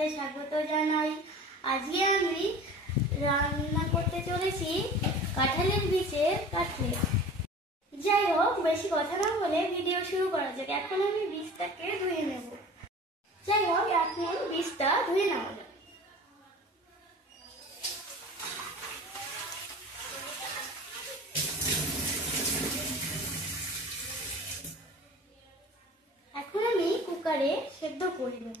আপনাদের স্বাগত জানাই। আজকে আমি রান্না করতে চলেছি কাঁঠালের বীজের কাটলেট। যাই হোক, বেশি কথা না বলে ভিডিও শুরু করা যাক। এখন আমি বীজটাকে ধুয়ে নেব। যাই হোক, এখন বীজটা ধুয়ে নেওয়া যাক। এখন আমি কুকারে সেদ্ধ করে নেব।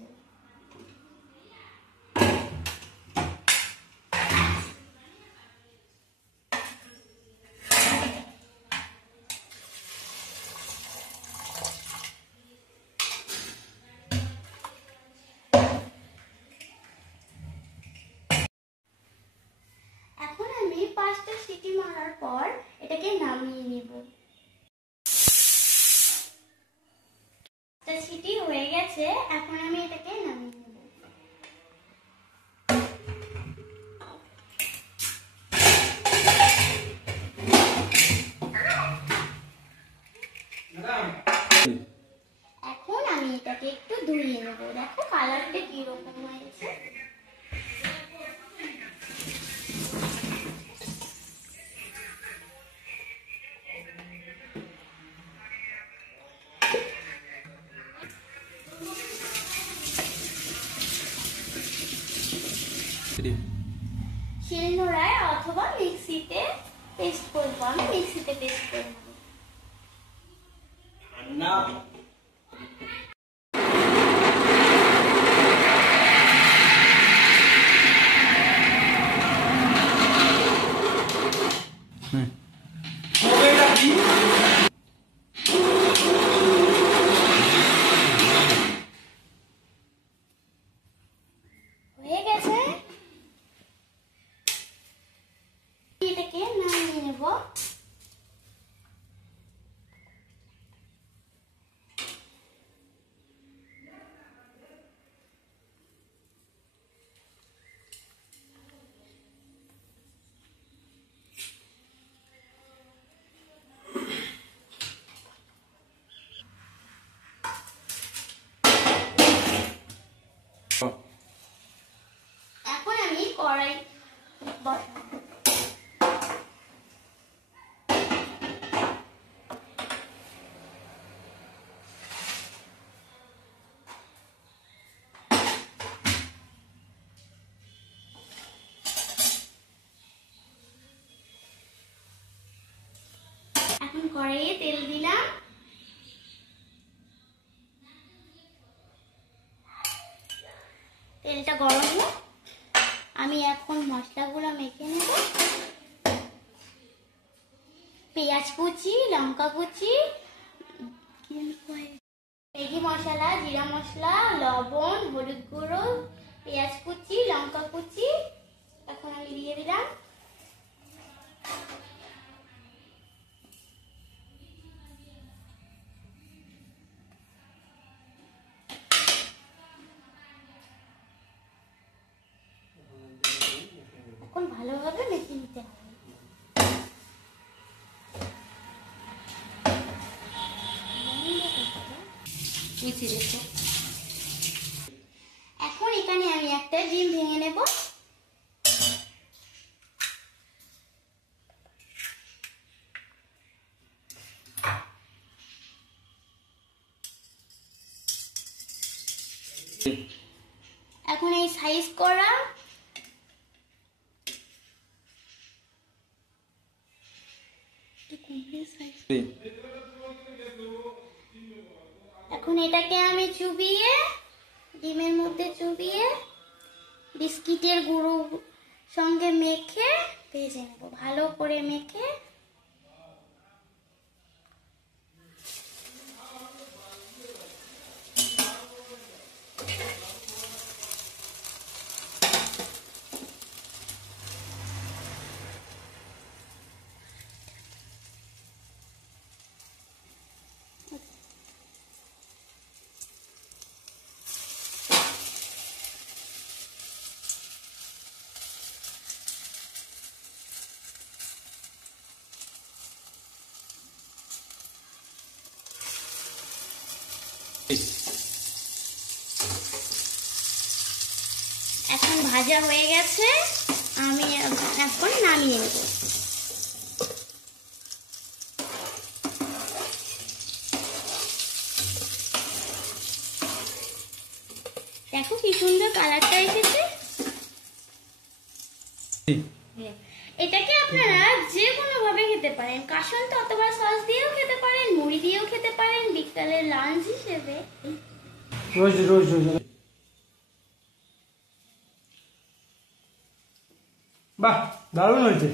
এখন আমি 5টা সিটি মারার পর এটাকে নামিয়ে নেব। সিটি হয়ে গেছে, এখন আমি এটাকে নামিয়ে নেব। এখন আমি এটাকে একটু ধুয়ে নেব। দেখো কালারটা কিরকম হয়েছে। শিলনোড়ায় অথবা মিক্সিতে পেস্ট করব। আমি মিক্সিতে পেস্ট করব। না হয়ে গেছে, এটাকে নামিয়ে নেব। এখন আমি কড়াই বসাবো। এখন কড়াইয়ে তেল দিলাম। তেলটা গরম হোক, আমি এখন মশলাগুলো মেখে নেব। পেঁয়াজ কুচি, লঙ্কা কুচি, ম্যাগি মশলা, জিরা মশলা, লবণ, হলুদ গুঁড়ো, পেঁয়াজ কুচি, লঙ্কা কুচি এখন আমি দিয়ে দিলাম। এখন ভালোভাবে মেখে নিতে হবে। এখন এখানে আমি একটা ডিম ভেঙে নেব। এখন এই সাইজ করা এখন এটাকে আমি চুবিয়ে ডিমের মধ্যে চুবিয়ে বিস্কিটের গুঁড়ো সঙ্গে মেখে ভেজে নেব। ভালো করে মেখে এখন ভাজা হয়ে গেছে, আমি এখন নামিয়ে নেব। দেখো কি সুন্দর কালারটা এসেছে। এটাকে আপনারা যে কোনো ভাবে খেতে পারেন, কাসুন্দি অথবা সস দিয়েও খেতে পারেন, মুড়ি দিয়েও খেতে পারেন, বিকালের লাঞ্চ হিসেবে। রোজ রোজ রোজ বাহ, দারুণ হয়েছে।